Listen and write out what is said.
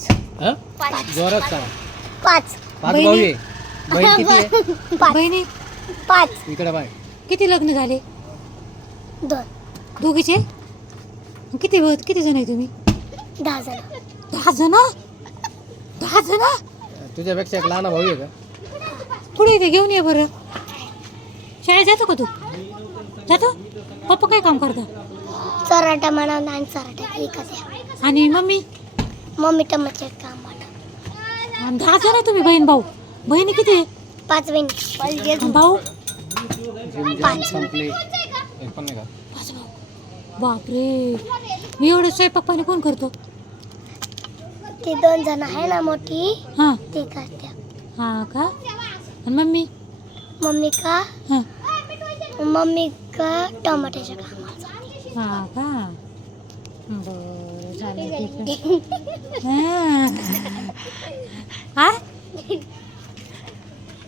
5 हं? जोरात सांग. 5 पाच भाऊ आहे. बहीण किती आहे? 5 बहिणी 5 इकडे बाय. किती लग्न झाले 2 दोघीचे किती जण आहे तुम्ही 10 जण 10 जण 10 जण तुझ्यापेक्षा एक लहान भाऊ आहे का? पुढे इथे घेऊन ये बरं शाळेत जातो का तू जातो पप्पा काय काम करता चराटा म्हणा आणि चराटा एखाद्या आणि मम्मी मम्मी टमाटर काम म्हणा आणि 10 जण आहे तुम्ही बहीण भाऊ बहिणी किती आहे 5 बहिणी आणि भाऊ जिम जाम संपले. एक पण नाही का? 5 भाऊ बापरे मी एवढं स्वयंपाक पाणी कोण करतो ते 2 जण आहे ना मोठी हां ते करते हां का आणि मम्मी मम्मी हां का टमाट्याच्या कामाला हां का बरं चालेल ठीक आहे हां